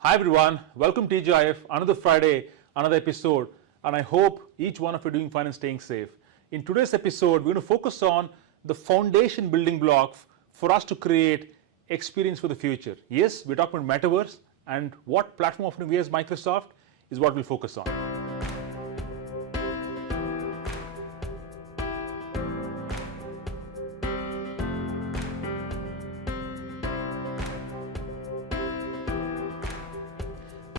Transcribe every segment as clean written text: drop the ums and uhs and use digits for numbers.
Hi everyone, welcome TGIF, another Friday, another episode, and I hope each one of you are doing fine and staying safe. In today's episode, we're going to focus on the foundation building block for us to create experience for the future. Yes, we're talking about metaverse, and what platform offering we as Microsoft is what we'll focus on.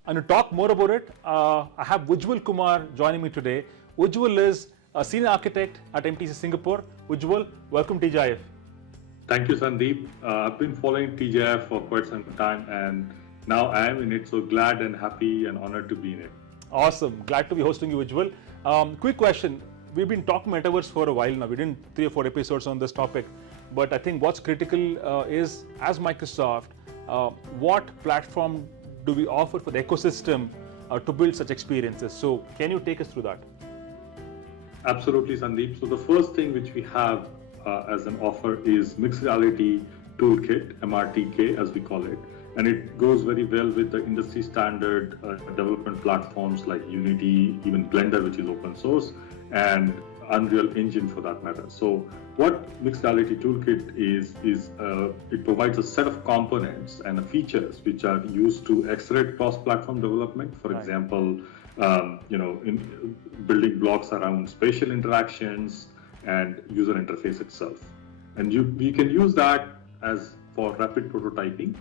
And to talk more about it, I have Ujjwal Kumar joining me today. Ujjwal is a senior architect at MTC Singapore. Ujjwal, welcome to TGIF. Thank you, Sandeep. I've been following TGIF for quite some time, and now I am in it. So glad and happy and honored to be in it. Awesome. Glad to be hosting you, Ujjwal. Quick question. We've been talking metaverse for a while now. We did 3 or 4 episodes on this topic. But I think what's critical is, as Microsoft, what platform do we offer for the ecosystem to build such experiences? So can you take us through that? Absolutely, Sandeep. So the first thing which we have as an offer is Mixed Reality Toolkit, MRTK as we call it. And it goes very well with the industry standard development platforms like Unity, even Blender, which is open source, and Unreal Engine for that matter. So what Mixed Reality Toolkit is it provides a set of components and features which are used to accelerate cross-platform development. For example, in building blocks around spatial interactions and user interface itself. And we can use that as for rapid prototyping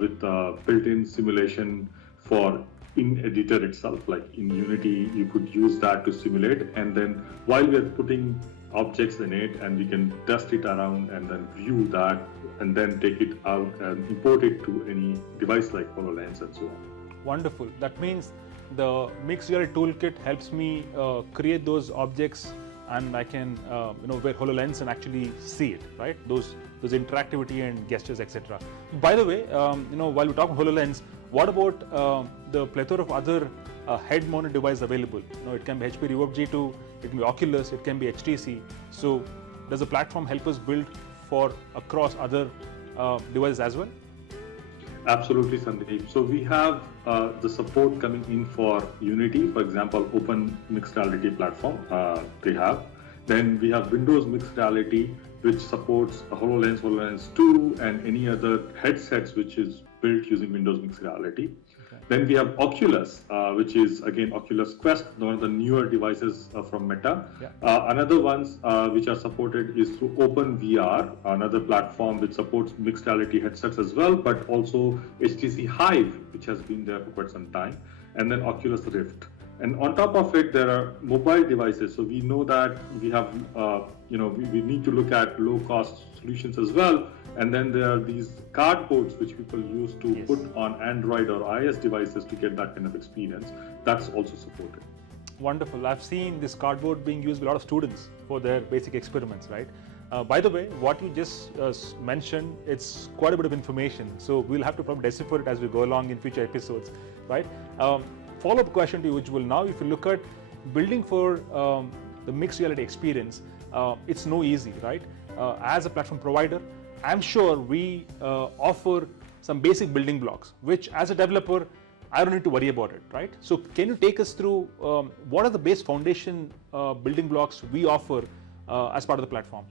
with built-in simulation for in editor itself. Like in Unity, you could use that to simulate, and then while we're putting objects in it, and we can test it around and then view that and then take it out and import it to any device like HoloLens and so on. Wonderful. That means the Mixed Reality Toolkit helps me create those objects, and I can wear HoloLens and actually see it, right? Those interactivity and gestures, etc. By the way, while we're talking HoloLens, what about the plethora of other head-mounted devices available? It can be HP Reverb G2, it can be Oculus, it can be HTC. So does the platform help us build for across other devices as well? Absolutely, Sandeep. So we have the support coming in for Unity, for example, Open Mixed Reality platform they have. Then we have Windows Mixed Reality, which supports HoloLens, HoloLens 2, and any other headsets which is built using Windows Mixed Reality. Okay. Then we have Oculus, which is again Oculus Quest, one of the newer devices from Meta. Yeah. Another ones which are supported is through OpenVR, another platform which supports mixed reality headsets as well, but also HTC Hive, which has been there for quite some time, and then Oculus Rift. And on top of it, there are mobile devices. So we know that we have, we need to look at low-cost solutions as well. And then there are these cardboards which people use to put on Android or iOS devices to get that kind of experience. That's also supported. Wonderful. I've seen this cardboard being used by a lot of students for their basic experiments, right? By the way, what you just mentioned, it's quite a bit of information. So we'll have to probably decipher it as we go along in future episodes, right? Follow-up question to you, Ujjwal. Now, if you look at building for the mixed reality experience, it's no easy, right? As a platform provider, I'm sure we offer some basic building blocks, which as a developer, I don't need to worry about it, right? So can you take us through what are the base foundation building blocks we offer as part of the platform?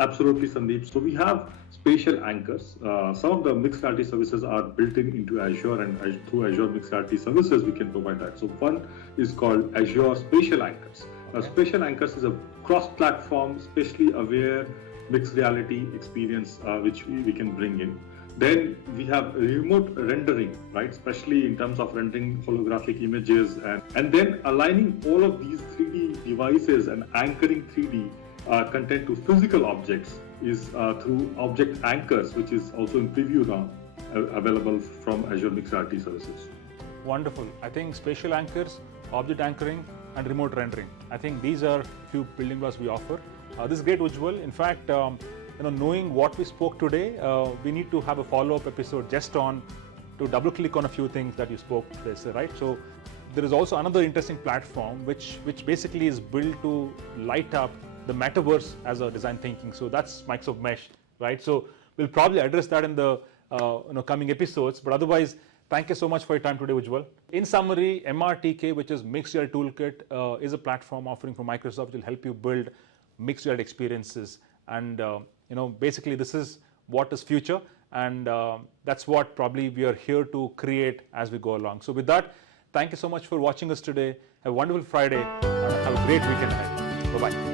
Absolutely, Sandeep. So we have spatial anchors. Some of the mixed reality services are built into Azure, and through Azure Mixed Reality Services, we can provide that. So one is called Azure Spatial Anchors. Now, Spatial Anchors is a cross-platform, spatially aware mixed reality experience which we can bring in. Then we have remote rendering, right? Especially in terms of rendering holographic images, and then aligning all of these 3D devices and anchoring 3D content to physical objects is through object anchors, which is also in preview now available from Azure Mixed Reality Services. Wonderful. I think spatial anchors, object anchoring, and remote rendering. I think these are few building blocks we offer. This is great, Ujjwal. In fact, knowing what we spoke today, we need to have a follow-up episode just on to double-click on a few things that you spoke this, right? So there is also another interesting platform which basically is built to light up the metaverse as a design thinking. So that's Microsoft Mesh, right? So we'll probably address that in the coming episodes. But otherwise, Thank you so much for your time today, Ujjwal. In summary, MRTK, which is Mixed Reality Toolkit, is a platform offering from Microsoft which will help you build mixed reality experiences. And basically, this is what is future, and that's what probably we are here to create as we go along. So with that, thank you so much for watching us today. Have a wonderful Friday and have a great weekend ahead. Bye-bye.